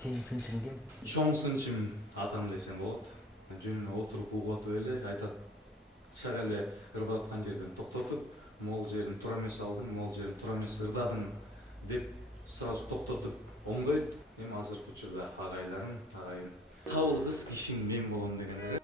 Сенин сынчың ким? Чоң сынчым атам десем болот. Жөнүнө отуруп угатып эле айтат. Чак эле ырдап аткан жерден токтотуп, могул жерин туура эмес алдың, могул жерин туура эмес ырдадың деп сразу токтотуп оңдойт. Эми азыркы учурда агайларым, агайым табыл кыз кишим мен болом деген.